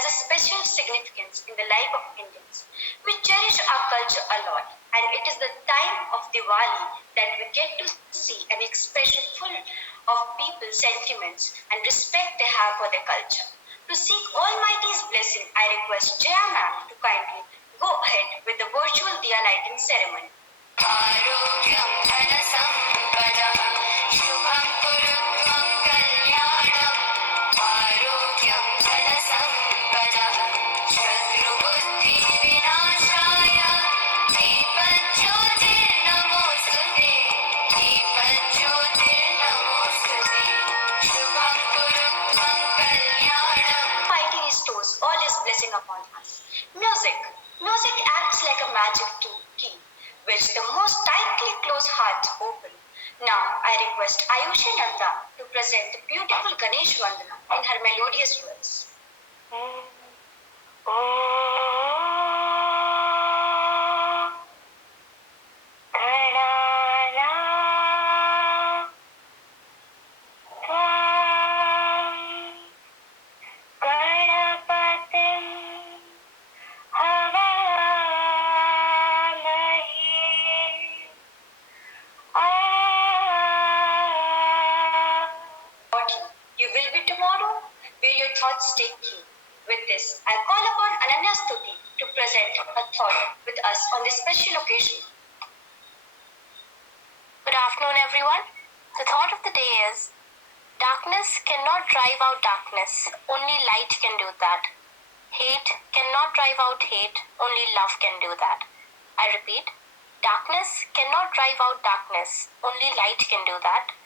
has a special significance in the life of Indians. We cherish our culture a lot, and it is the time of Diwali that we get to see an expression full of people's sentiments and respect they have for their culture. To seek Almighty's blessing, I request Jaya ma'am to kindly go ahead with the virtual Diya lighting ceremony. आरोग्यं धनसम्पदः शुभं कुरुत्वं कल्याणम् आरोग्यं धनसम्पदः शत्रुबुद्धिविनाशाय दीपज्योतिर्नमोऽस्तुते दीपज्योतिर्नमोऽस्तुते शुभं कुरुत्वं कल्याणम्. Mighty restores all his blessing upon us. Music acts like a magic key which the most tightly closed hearts open. Now I request Ayushi Nanda to present the beautiful Ganesh Vandana in her melodious words. You will be tomorrow, where your thoughts take you. With this, I call upon Ananya Stuti to present a thought with us on this special occasion. Good afternoon, everyone. The thought of the day is, darkness cannot drive out darkness, only light can do that. Hate cannot drive out hate, only love can do that. I repeat, darkness cannot drive out darkness, only light can do that.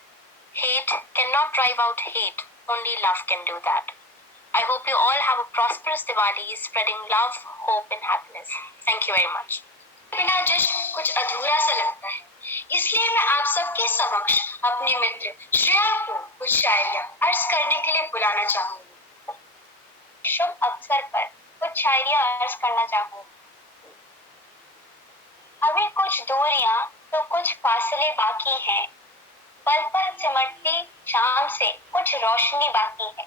Hate cannot drive out hate, only love can do that. I hope you all have a prosperous Diwali, spreading love, hope and happiness. Thank you very much. बिना जश्न कुछ अधूरा सा लगता है, इसलिए मैं आप सबके समक्ष अपने मित्र श्रेया को कुछ शायरियाँ अर्ज करने के लिए बुलाना चाहूँगी. शुभ अवसर पर कुछ शायरियाँ अर्ज करना चाहूँगी. अभी कुछ दूरियाँ तो कुछ फासले बाकी हैं, पल पल सिमटती शाम से कुछ रोशनी बाकी है.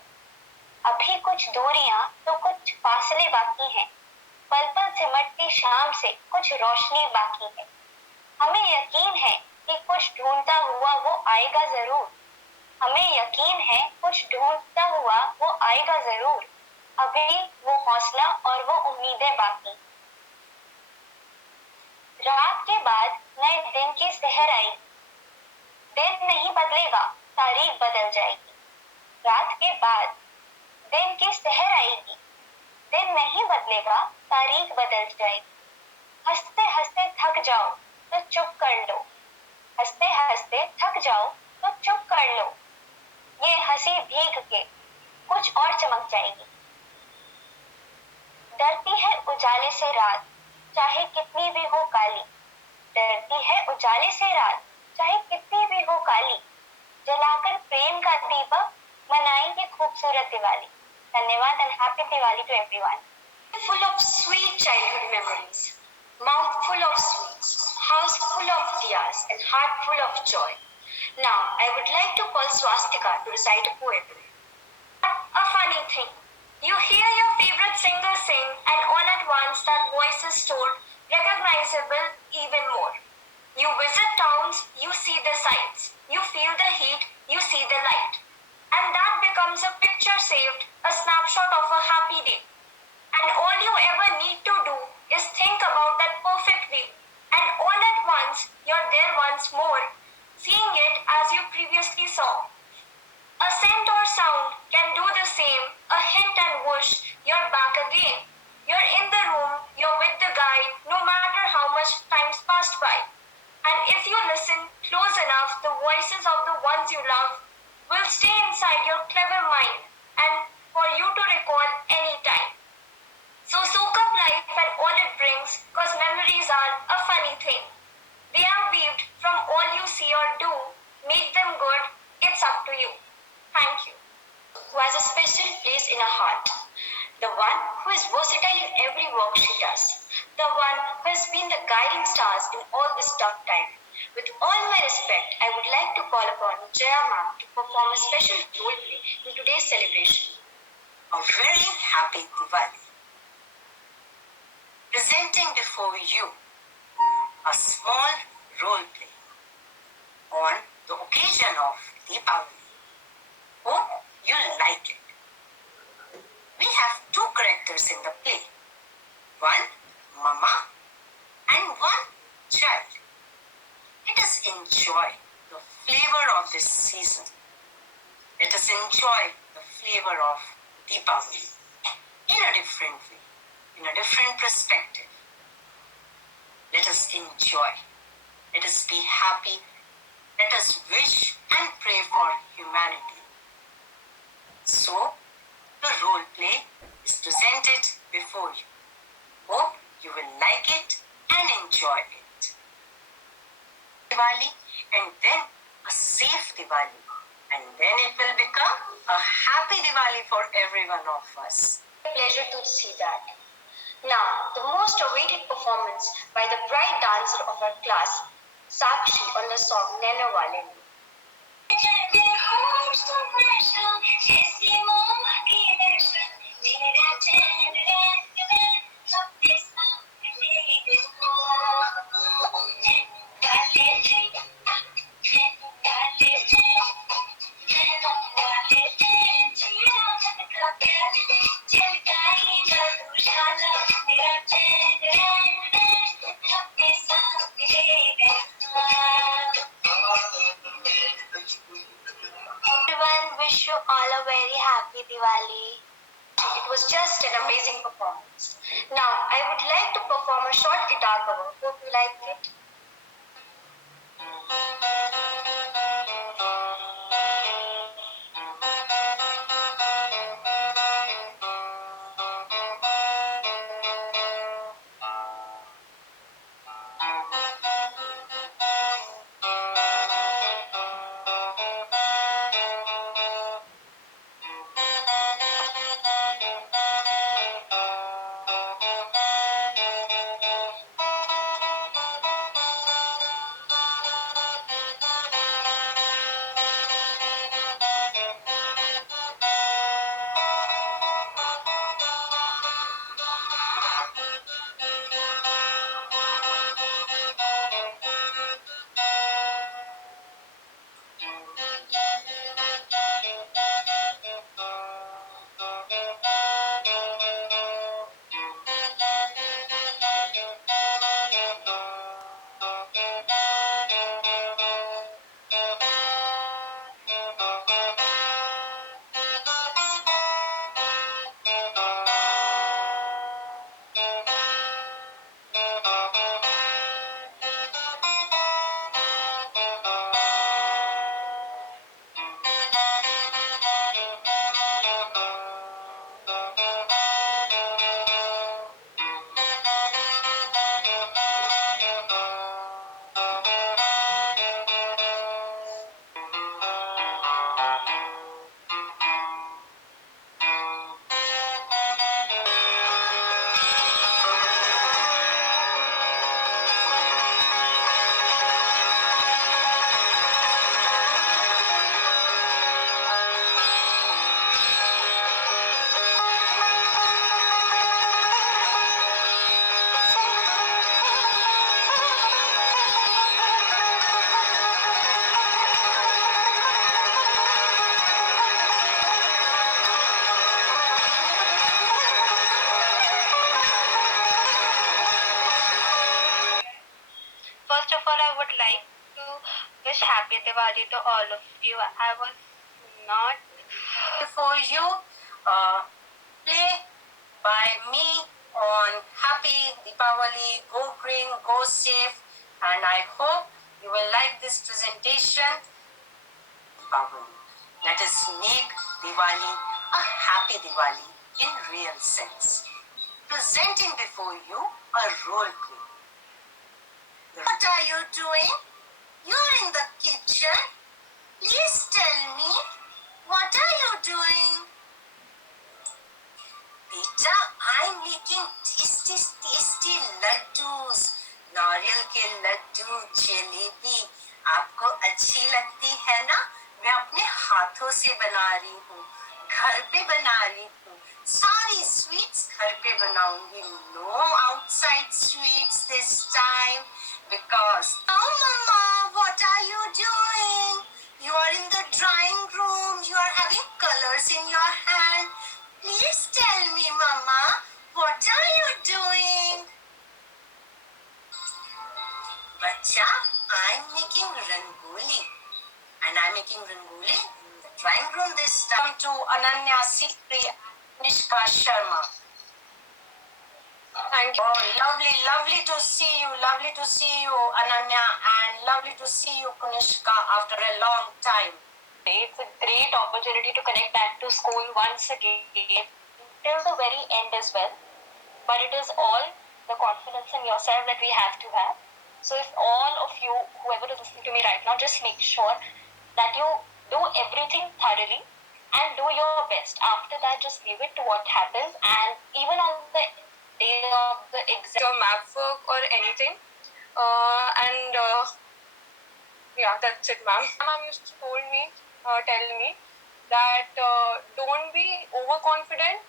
अभी कुछ दूरियां तो कुछ फासले बाकी हैं, पल पल सिमटती शाम से कुछ रोशनी बाकी है. हमें यकीन है कि कुछ ढूंढता हुआ वो आएगा जरूर. हमें यकीन है कुछ ढूंढता हुआ वो आएगा जरूर. अभी वो हौसला और वो उम्मीदें बाकी. रात के बाद नए दिन की सहर आएगी. दिन नहीं बदलेगा, तारीख बदल जाएगी. रात के बाद दिन की सहर आएगी. दिन नहीं बदलेगा, तारीख बदल जाएगी. हंसते हंसते थक जाओ तो चुप कर लो. हंसते हंसते थक जाओ तो चुप कर लो. ये हंसी भीग के कुछ और चमक जाएगी. डरती है उजाले से रात, चाहे कितनी भी हो काली. डरती है उजाले से रात, चाहे कितनी भी हो काली. जलाकर प्रेम का दीपक मनाएंगे खूबसूरत दिवाली. धन्यवाद and happy Diwali to everyone. Full of sweet childhood memories, mouth full of sweets, house full of diyas and heart full of joy. Now I would like to call Swastika to recite a poem. A funny thing. You hear your favorite singer sing and all at once that voice is stored, recognizable even more. You visit towns, you see the sights. You feel the heat, you see the light. And that becomes a picture saved, a snapshot of a happy day. And all you ever need to do is think about that perfect view. And all at once, you're there once more, seeing it as you previously saw. A scent or sound can do the same, a hint and whoosh, you're back again. You're in the room, you're with the guide, no matter how much time's passed by. And if you listen close enough, the voices of the ones you love will stay inside your clever mind and for you to recall any time. So soak up life and all it brings, cause memories are a funny thing. They are weaved from all you see or do. Make them good, it's up to you. Thank you. Who has a special place in our heart. The one who is versatile in every work she does. The one who has been the guiding stars in all this tough time. With all my respect, I would like to call upon Jaya ma'am to perform a special role play in today's celebration. A very happy Diwali. Presenting before you a small role play on the occasion of Deepavali. Hope you like it. We have two characters in the play. One Mama and one child. Let us enjoy the flavor of this season. Let us enjoy the flavor of Deepavali in a different way, in a different perspective. Let us enjoy. Let us be happy. Let us wish and pray for humanity. So, the role play is presented before you. Hope you will like it and enjoy it. Diwali and then a safe Diwali, and then it will become a happy Diwali for every one of us. A pleasure to see that. Now, the most awaited performance by the bright dancer of our class, Sakshi, on the song Naina Wale Ni. Everyone, wish you all a very happy Diwali. It was just an amazing performance. Now, I would like to perform a short guitar cover. Hope you like it. First of all, I would like to wish happy Diwali to all of you. I was not For you, play by me on Happy Deepavali, go green, go safe, and I hope you will like this presentation. Deepavali. Let us make Diwali a happy Diwali in real sense. Presenting before you a role play. What are you doing? You're in the kitchen. Please tell me, what are you doing? Beta, I'm making tasty laddus. नारियल के लड्डू, जलेबी आपको अच्छी लगती है ना? मैं अपने हाथों से बना रही हूँ, घर पे बना रही हूँ, सारी sweets घर पे बनाऊंगी. No outside sweets this time because. Oh, Mama, what are you doing? You are in the drawing room. You are having colors in your hand. Please tell me, Mama, what are you doing? Bacha, I'm making rangoli. And I'm making rangoli in the drawing room this time. To Ananya Sikri and Nishka Sharma. Thank you. Oh, lovely, lovely to see you. Lovely to see you, Ananya, and lovely to see you, Kunishka, after a long time. It's a great opportunity to connect back to school once again till the very end as well. But it is all the confidence in yourself that we have to have. So if all of you, whoever is listening to me right now, just make sure that you do everything thoroughly and do your best. After that, just leave it to what happens. And even on the day of the exam, your map work or anything, yeah, that's it, ma'am. Ma'am used to tell me that don't be overconfident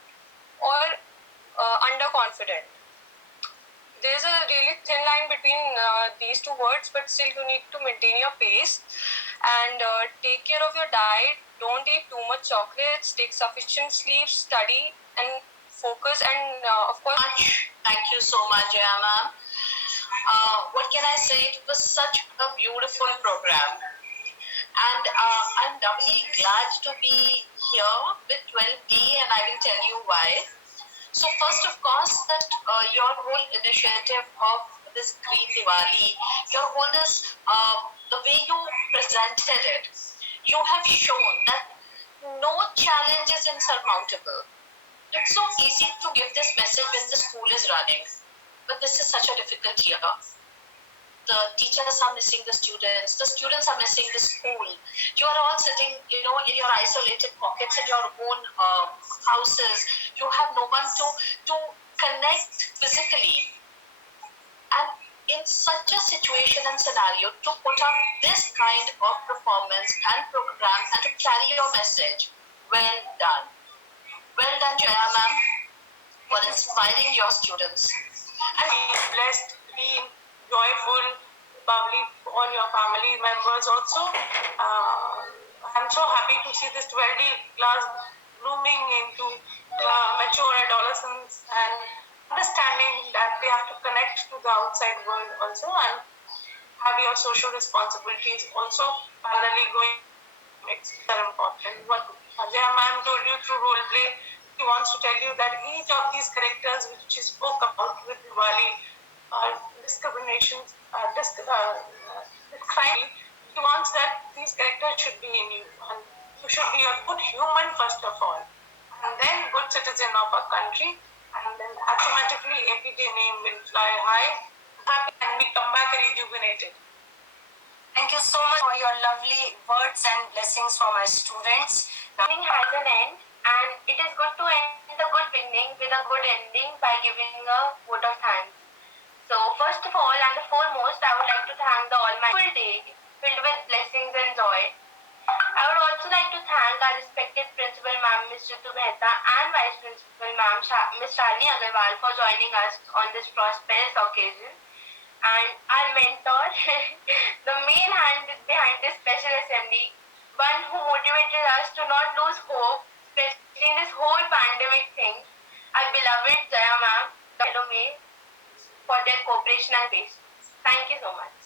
or underconfident. There's a really thin line between these two words, but still you need to maintain your pace and take care of your diet. Don't eat too much chocolates, take sufficient sleep, study and focus, and of course. Thank you so much, Jaya ma'am. What can I say? It was such a beautiful program. And I'm doubly glad to be here with 12B, and I will tell you why. So first, of course, that your whole initiative of this Green Diwali, your whole this, the way you presented it, you have shown that no challenge is insurmountable. It's so easy to give this message when the school is running, but this is such a difficult year. The teachers are missing the students are missing the school. You are all sitting, in your isolated pockets in your own houses. You have no one to connect physically. And in such a situation and scenario, to put up this kind of performance and program and to carry your message, well done. Well done, Jaya ma'am, for inspiring your students. And be blessed, be joyful, bubbly, all your family members also. I'm so happy to see this 12D class blooming into mature adolescence and understanding that they have to connect to the outside world also and have your social responsibilities also parallelly going. It's very important. What Ajay ma'am told you through role play, she wants to tell you that each of these characters which she spoke about with Diwali, discriminations, crime, she wants that these characters should be in you. And you should be a good human first of all, and then good citizen of a country, and then automatically APJ name will fly high, happy, and we come back rejuvenated. Thank you so much for your lovely words and blessings for my students. Beginning has an end, and it is good to end the good beginning with a good ending by giving a vote of thanks. So, first of all and the foremost, I would like to thank the Almighty day filled with blessings and joy. I would also like to thank our respected Principal Ma'am Ms. Ritu Mehta and Vice Principal Ma'am Ms. Shalini Agarwal for joining us on this prosperous occasion. And our mentor, the main hand behind this special assembly, one who motivated us to not lose hope, especially in this whole pandemic thing, our beloved Jaya ma'am, Dr. May, for their cooperation and patience. Thank you so much.